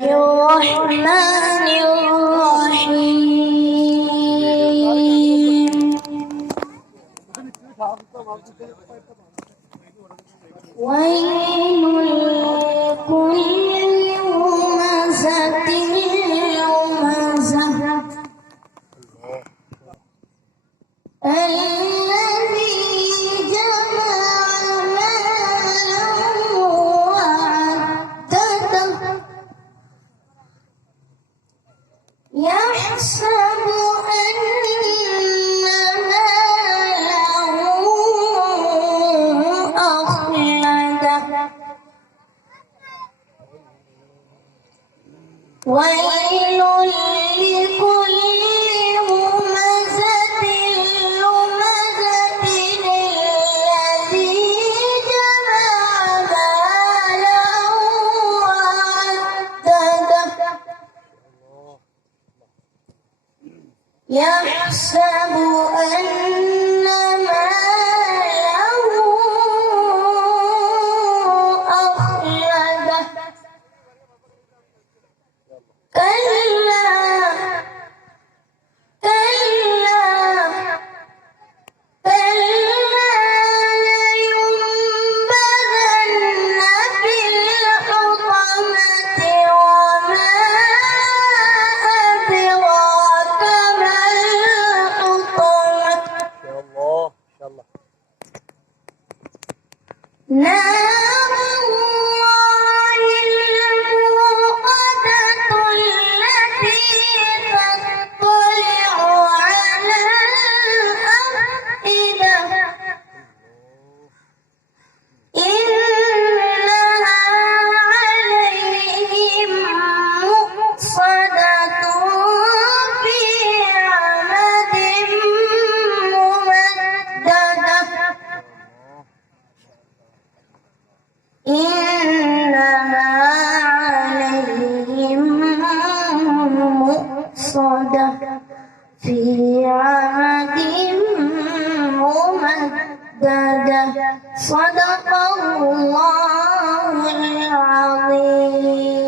الرحمن الرحيم ويل لكل همزة لمزة الذي جمع مالا وعدده يحسب أن ماله أخلده ويل لكل همزة لمزة الذي جمع مالا وعدده يحسب أن ماله أخلده كلا كلا كلا لينبذن في الحطمة وما أدراك ما الحطمة نار الله الموقدة التي تطلع على الأفئدة إنها عليهم مؤصدة في عمد ممددة إنها عليهم مؤصدة في عمد ممددة صدق الله العظيم.